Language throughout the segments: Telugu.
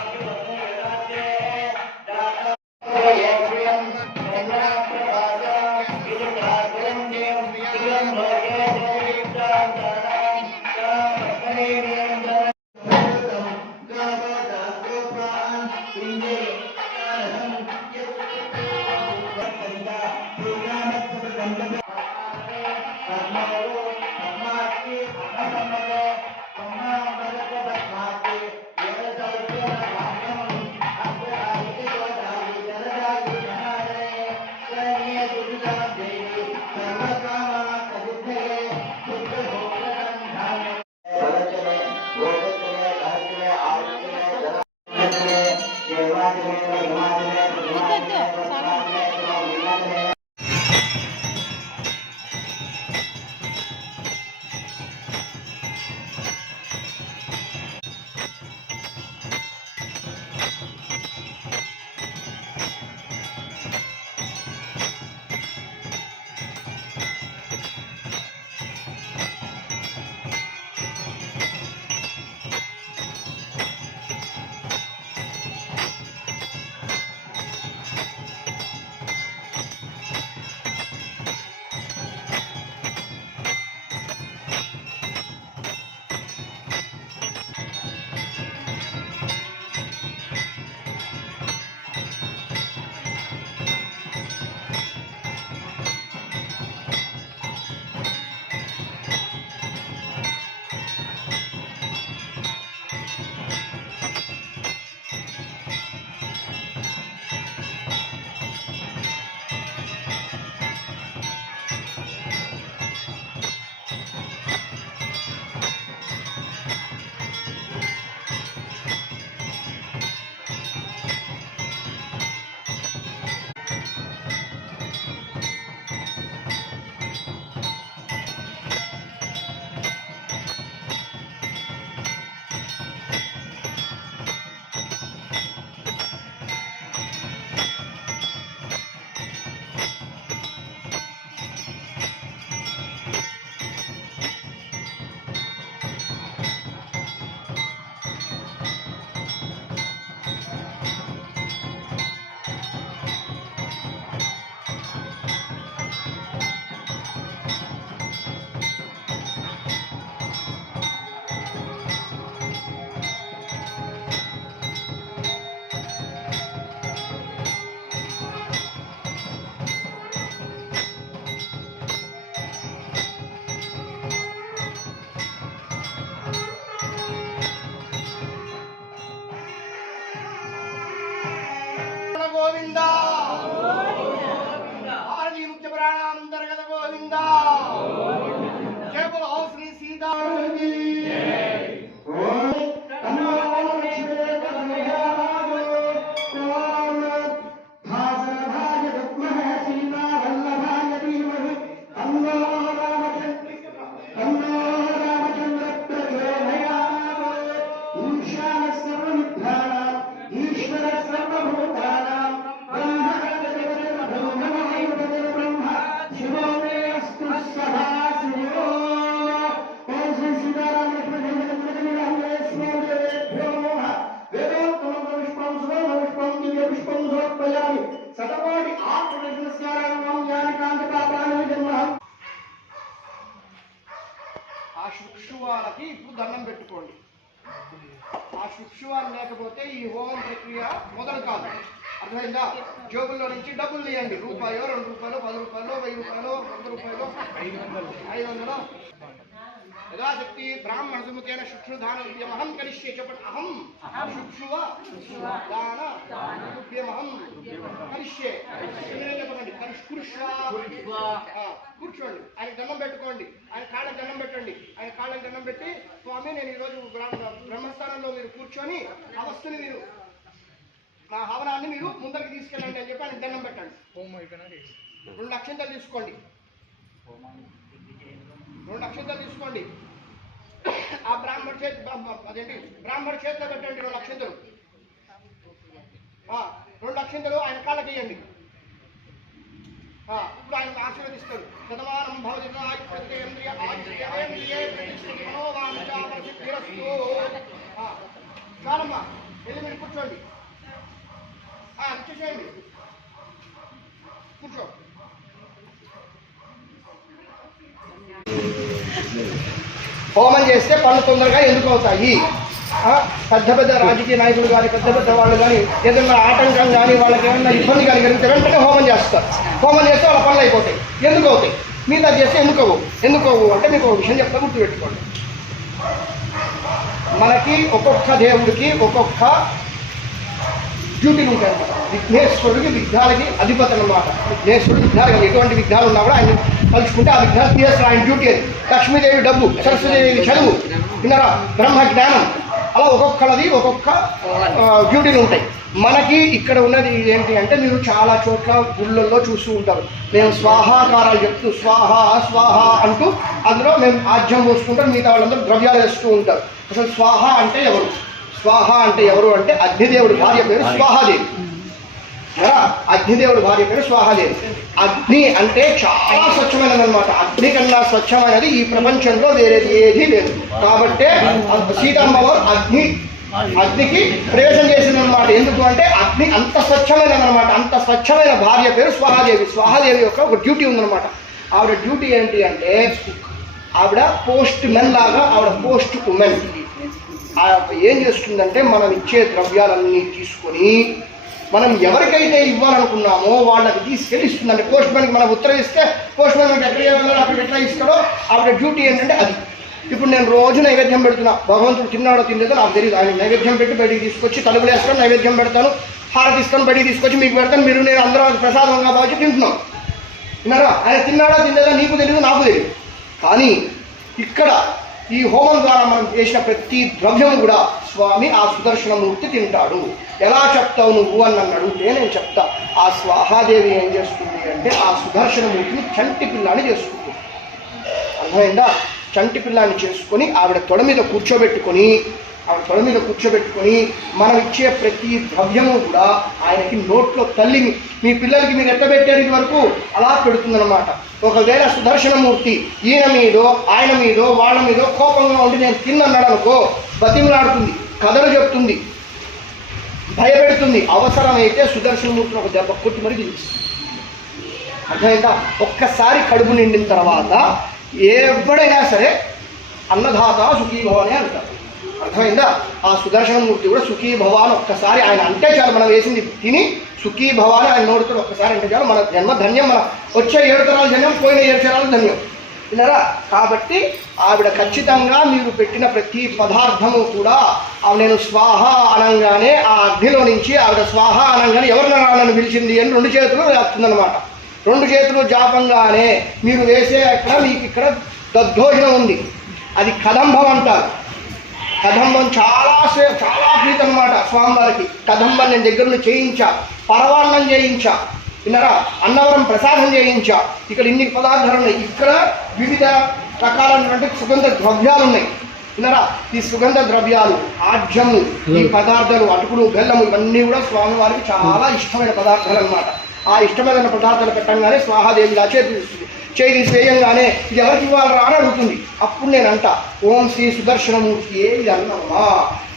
out. ఆ శుక్షువాలకి ఇప్పుడు దండం పెట్టుకోండి. ఆ శుక్షువాలు లేకపోతే ఈ హోమం ప్రక్రియ మొదలు కాదు. అర్థమైందా? జోబుల్లో నుంచి డబ్బులు తీయండి. రూపాయో రెండు రూపాయలు పది రూపాయలు వెయ్యి రూపాయలు వంద రూపాయలు ఐదు వందలు. యథాశక్తి బ్రాహ్మణ సుముఖేన శుక్షుధానమహం కరిష్యే చెప్పండి అహం. శుక్షువ దాన. రుభ్యమహం కరిష్యే. మీరే చెప్పండి కరిష్కృష్వ. కూర్చోండి. ఆయన దండం పెట్టుకోండి. ఆయన కాళ్ళకి దండం పెట్టండి. ఆయన కాళ్ళకి దండం పెట్టి స్వామి నేను ఈరోజు బ్రహ్మ- బ్రహ్మస్థానంలో మీరు కూర్చొని ఆ వస్తుని మీరు నా హవనాన్ని మీరు ముందరికి తీసుకెళ్ళండి అని చెప్పి ఆయన దండం పెట్టండి. రెండు అక్షంతలు తీసుకోండి. రెండు అక్షంతలు తీసుకోండి. ఆ బ్రాహ్మణ చేతి అదేంటి? బ్రాహ్మణ చేతిలో పెట్టండి రెండు అక్షంతలు. రెండు అక్షంతలు ఆయన కాళ్ళకి వేయండి ఇప్పుడు ఆయన ఆశీర్వదిస్తారు. శతమానం భవతి చాలమ్మా వెళ్ళి మీరు కూర్చోండి. చేయండి హోమం చేస్తే పనులు తొందరగా ఎందుకు అవుతాయి? పెద్ద పెద్ద రాజకీయ నాయకులు కానీ పెద్ద పెద్ద వాళ్ళు కానీ ఏదైనా ఆటంకం కానీ వాళ్ళకి ఏమైనా ఇబ్బంది కానీ కలిగితే వెంటనే హోమం చేస్తారు. హోమం చేస్తే వాళ్ళ పనులు అయిపోతాయి. ఎందుకు అవుతాయి? మిగతా చేస్తే ఎందుకు అవ్వవు ఎందుకు అంటే మీకు ఒక విషయం చెప్తా గుర్తుపెట్టుకోండి. మనకి ఒక్కొక్క దేవుడికి ఒక్కొక్క డ్యూటీ ఉంటాయి అన్నమాట విఘ్నేశ్వరుడికి విఘ్నాలకి అధిపతి అనమాట విఘ్నేశ్వరుడు విఘ్నాలు ఎటువంటి విఘ్నాలు ఉన్నా కూడా ఆయన కలుసుకుంటే ఆ విఘ్నాలు తీసేస్తారు. ఆయన డ్యూటీ అది. లక్ష్మీదేవి డబ్బు సరస్వతీదేవి చదువు. విన్నారా? బ్రహ్మ జ్ఞానం. అలా ఒక్కొక్కలది ఒక్కొక్క డ్యూటీలు ఉంటాయి. మనకి ఇక్కడ ఉన్నది ఏంటి అంటే మీరు చాలా చోట్ల గుళ్ళల్లో చూస్తూ ఉంటారు. మేము స్వాహాకారాలు చెప్తూ స్వాహ స్వాహ అంటూ అందులో మేము ఆజ్యం పోసుకుంటాం మిగతా వాళ్ళందరూ ద్రవ్యాలు వేస్తూ ఉంటారు. అసలు స్వాహ అంటే ఎవరు? స్వాహ అంటే ఎవరు అంటే అగ్నిదేవుడి భార్య పేరు స్వాహాదేవి? అగ్నిదేవుడి భార్య పేరు స్వాహాదేవి. అగ్ని అంటే చాలా స్వచ్ఛమైనది అనమాట అగ్ని కన్నా స్వచ్ఛమైనది ఈ ప్రపంచంలో వేరేది ఏది లేదు. కాబట్టే సీతమ్మవారు అగ్ని అగ్నికి ప్రవేశం చేసిందనమాట ఎందుకు అంటే అగ్ని అంత స్వచ్ఛమైనది అనమాట అంత స్వచ్ఛమైన భార్య పేరు స్వాహాదేవి. స్వాహాదేవి యొక్క ఒక డ్యూటీ ఉందన్నమాట. ఆవిడ డ్యూటీ ఏంటి అంటే ఆవిడ పోస్ట్ మెన్ లాగా ఆవిడ పోస్ట్ ఉమెన్. ఏం చేస్తుందంటే మనం ఇచ్చే ద్రవ్యాలన్నీ తీసుకొని మనం ఎవరికైతే ఇవ్వాలనుకున్నామో వాళ్ళకి తీసుకెళ్ళి ఇస్తుంది అంటే పోస్ట్ మ్యాన్కి మనం ఉత్తరం ఇస్తే పోస్ట్ మ్యాన్ మనకి ఎక్కడ ఇవ్వాలో అక్కడ ఎట్లా ఇస్తాడో ఆవిడ డ్యూటీ ఏంటంటే అది. ఇప్పుడు నేను రోజు నైవేద్యం పెడుతున్నా. భగవంతుడు తిన్నాడో తినలేదో నాకు తెలియదు ఆయన నైవేద్యం పెట్టి బయటికి తీసుకొచ్చి తలుపులు వేస్తాను నైవేద్యం పెడతాను. హారతి ఇస్తాను బయటికి తీసుకొచ్చి మీకు పెడతాను. మీరు నేను అందరం ప్రసాదంగా భావించి తింటున్నాం. విన్నారా? ఆయన తిన్నాడో తినలేదో? నీకు తెలియదు నాకు తెలియదు కానీ ఇక్కడ ఈ హోమం ద్వారా మనం చేసిన ప్రతి ద్రవ్యం కూడా స్వామి ఆ సుదర్శనమూర్తి తింటాడు. ఎలా చెప్తావు నువ్వు అని నన్ను అడిగితే నేను చెప్తా. ఆ స్వాహాదేవి ఏం చేస్తుంది అంటే ఆ సుదర్శనమూర్తిని చంటి పిల్లాన్ని చేసుకుంటుంది అర్థమైందా? చంటి పిల్లాన్ని చేసుకొని ఆవిడ తొడ మీద కూర్చోబెట్టుకొని ఆవిడ తొడ మీద కూర్చోబెట్టుకొని మనం ఇచ్చే ప్రతి ద్రవ్యము కూడా ఆయనకి నోట్లో తల్లి మీ పిల్లలకి మీరు ఎట్ట వరకు అలా పెడుతుందన్నమాట. ఒకవేళ సుదర్శనమూర్తి ఈయన మీదో ఆయన మీదో వాళ్ళ మీదో కోపంగా ఉండి నేను తిన్నన్నాడు అనుకో బతిమలాడుతుంది కథలు చెప్తుంది భయపెడుతుంది. అవసరమైతే సుదర్శనమూర్తిని ఒక దెబ్బ కొట్టి మరి దించుతుంది అర్థమైందా? ఒక్కసారి కడుపు నిండిన తర్వాత ఎవడైనా సరే అన్నదాత సుఖీభవ అంటారు. అర్థమైందా? ఆ సుదర్శనమూర్తి కూడా సుఖీ భవాన్ ఒక్కసారి ఆయన అంటే చాలు మనం వేసింది తిని సుఖీ భవాన్ ఆయన నోడుతో ఒక్కసారి అంటే చాలు మన జన్మ ధన్యం మన వచ్చే ఏడు తరాల జన్యం పోయిన ఏడు తరాలు ధన్యం. విన్నారా? కాబట్టి ఆవిడ ఖచ్చితంగా మీరు పెట్టిన ప్రతి పదార్థము కూడా ఆవిడ నేను స్వాహ అనంగానే ఆ అగ్నిలో నుంచి ఆవిడ స్వాహ అనంగానే ఎవరిన నన్ను పిలిచింది అని రెండు చేతులు వేస్తుందన్నమాట. రెండు చేతులు జాపంగానే మీరు వేసే అక్కడ మీకు ఇక్కడ దద్దోజనం ఉంది. అది కదంభం అంటారు. కదంబం చాలా చాలా ప్రీతి అనమాట స్వామివారికి. కదంబం నేను దగ్గర నుంచి చేయించా పరవాన్నం చేయించా విన్నారా? అన్నవరం ప్రసాదం చేయించా ఇక్కడ ఇన్ని పదార్థాలు ఉన్నాయి. ఇక్కడ వివిధ రకాలైనటువంటి సుగంధ ద్రవ్యాలు ఉన్నాయి. విన్నారా? ఈ సుగంధ ద్రవ్యాలు ఆజ్యము ఈ పదార్థాలు అటుకులు బెల్లము ఇవన్నీ కూడా స్వామివారికి చాలా ఇష్టమైన పదార్థాలు అన్నమాట. ఆ ఇష్టమైన పదార్థాలు పెట్టంగానే స్వాహాదేవి తీస్తుంది. చేయి తీసి ఇది ఎవరికి ఇవ్వాలి రా అని అడుగుతుంది. అప్పుడు నేను అంట ఓం శ్రీ సుదర్శనమూర్తి ఏ ఇది అన్నమా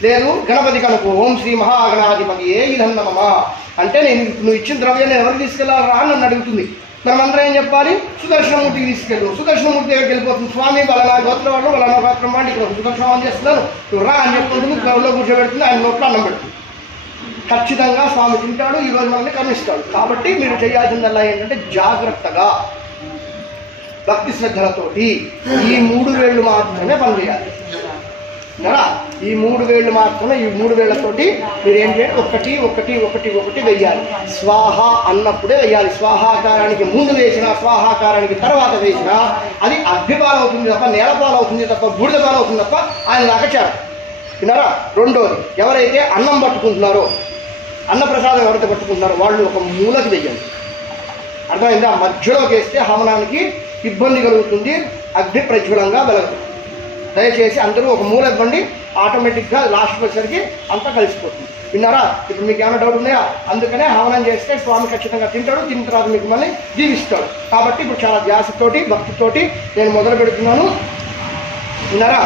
లేదు గణపతి కనుక ఓం శ్రీ మహాగణాధిపతి ఏ ఇది అంటే నేను నువ్వు ఇచ్చిన ద్రవ్యం నేను ఎవరికి తీసుకెళ్ళాలి రా అని నన్ను అడుగుతుంది. మనమందరం ఏం చెప్పాలి? సుదర్శనమూర్తికి తీసుకెళ్ళు. సుదర్శనమూర్తి దగ్గరికి వెళ్ళిపోతుంది. స్వామి వలన నా గోత్రం వాళ్ళు వాళ్ళ గోత్రం వాళ్ళు ఇక్కడ సుదర్శనం చేస్తున్నాను నువ్వు రా అని చెప్పుకుంటుంది గ్రౌండ్లో కూర్చోబెడుతుంది. ఆయన నోట్లో అన్నం పెడుతుంది. ఖచ్చితంగా స్వామి తింటాడు. ఈ రోజు మనల్ని కరుణిస్తాడు. కాబట్టి మీరు చేయాల్సిందల్లా ఏంటంటే జాగ్రత్తగా భక్తి శ్రద్ధలతోటి ఈ మూడు వేళ్ళు మాత్రమే పని చేయాలి. కదా? ఈ మూడు వేళ్ళు మాత్రమే ఈ మూడు వేళ్ళతోటి మీరు ఏం చేయాలి? ఒకటి ఒకటి ఒకటి ఒకటి వెయ్యాలి. స్వాహ అన్నప్పుడే వెయ్యాలి. స్వాహాకారానికి ముందు వేసిన స్వాహాకారానికి తర్వాత వేసిన అది అగ్నిపాలు అవుతుంది తప్ప నేలపాలు అవుతుంది తప్ప బూడిద పాలు అవుతుంది తప్ప ఆయన దాకా చేరం విన్నారా? రెండోది ఎవరైతే అన్నం పట్టుకుంటున్నారో అన్నప్రసాదం ఎవరైతే పట్టుకుంటున్నారో వాళ్ళు ఒక మూలకి వెయ్యండి. అర్థమైందా? మధ్యలోకి వేస్తే హవనానికి ఇబ్బంది కలుగుతుంది అగ్ని ప్రజ్వలంగా వెలగదు. దయచేసి అందరూ ఒక మూల ఇవ్వండి ఆటోమేటిక్గా లాస్ట్ వచ్చేసరికి అంతా కలిసిపోతుంది. విన్నారా? ఇప్పుడు మీకు ఏమైనా డౌట్ ఉన్నాయా? అందుకనే హవనం చేస్తే స్వామి ఖచ్చితంగా తింటాడు తిన్న తర్వాత మీకు మళ్ళీ జీవిస్తాడు. కాబట్టి ఇప్పుడు చాలా ధ్యాసతోటి భక్తితోటి నేను మొదలు పెడుతున్నాను. విన్నారా.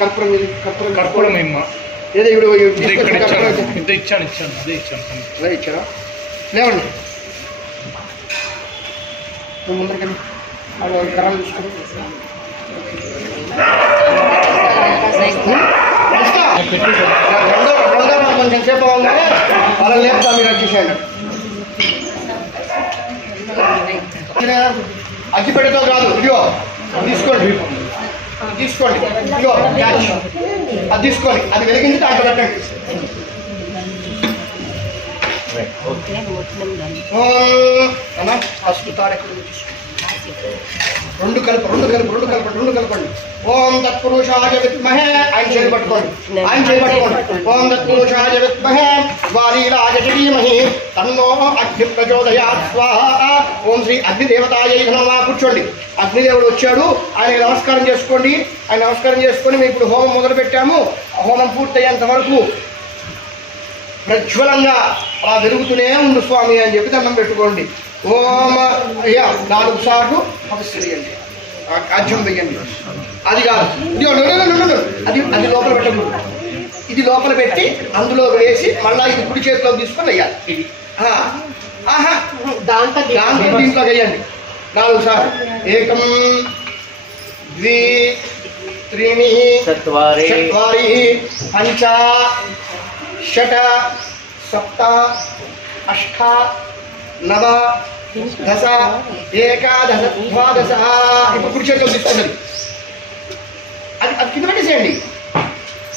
కర్పూరం కర్పూరం ఏదో ఇప్పుడు ఇచ్చాను. ఇచ్చాను ఇచ్చాను. అదే లేవండి. నువ్వు ముందరికి అది కర్రలు తీసుకుని కొంచెం సేపు అవ్వగానే వాళ్ళని లేపుతా మీరు వచ్చేసేయండి అగ్గిపెట్టెతో కాదు ఇదిగో తీసుకోండి. తీసుకోండి ఇదిగో అది తీసుకోండి అది వెలిగించి దాంట్లో పెట్టండి. ఫస్ట్ తారెక్కడ రెండు కలుపు రెండు కలుపు రెండు కలుపు రెండు కలపండి. ఓం తత్పురుషాయ విద్మహే ఆయన చేయి పట్టుకోండి. ఆయన చేయి పట్టుకోండి. ఓం తత్పురుషాయ విద్మహే వాలీలాయ ధీమహి తన్నో అగ్ని ప్రచోదయాత్. స్వాహ. ఓం శ్రీ అగ్నిదేవతాయ నమః. కూర్చోండి. అగ్నిదేవుడు వచ్చాడు. ఆయన నమస్కారం చేసుకోండి. ఆయన నమస్కారం చేసుకొని మేము ఇప్పుడు హోమం మొదలు పెట్టాము హోమం పూర్తయ్యేంత వరకు ప్రజ్వలంగా అలా వెలుగుతూనే ఉండు స్వామి అని చెప్పి దండం పెట్టుకోండి. ఓమ అయ్యా నాలుగు సార్లు ఆ కాజ్యం వేయండి అది కాదు. అది అది లోపల పెట్టకూడదు ఇది లోపల పెట్టి అందులో వేసి మళ్ళా ఇది కుడి చేతిలో తీసుకొని ఇది. ఆ, ఆహా. దాంట్లో దాంట్లో. దీంట్లో వేయండి నాలుగు సార్లు. ఏకం ద్వి త్రీణి చత్వారి. చత్వారి పంచ షట సప్త అష్ట నవ దశ ఏకాదశ ద్వాదశ ఇప్పుడు కుడి చేతిలో తీసుకున్నది అది అది కింద పెట్టేసేయండి.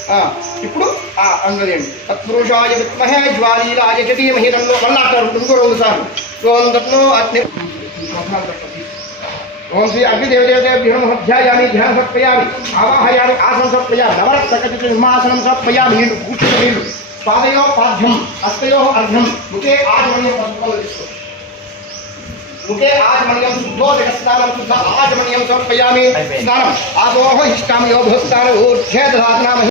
ఆ, ఇప్పుడు ఆ, అందదేండి తత్పురుషాయ విద్మహే జ్వాలీలాయ చ ధీమహి తన్నో మళ్ళా అంటారు ఇంకో రెండు సార్లు ఓం తత్నో అగ్ని ఓం శ్రీ అగ్నిదేవదేవదేభ్యో నమః ధ్యాయామి ధ్యాన సమర్పయామి ఆవాహయామి ఆసనం సమర్పయామి నవరత్నకటిత సింహాసనం సమర్పయామి నీళ్ళు కూర్చుని నీళ్ళు पादयो पाद्यम हस्तयो अर्घ्यम मुखे आजमण्यम मुखे आजमण्यम शुद्धो जगस्नानं शुद्ध आजमण्यम समर्पयामि। इष्टाम आदोः हिष्टामयो भूस्नानोर्ध्य दधाति नाम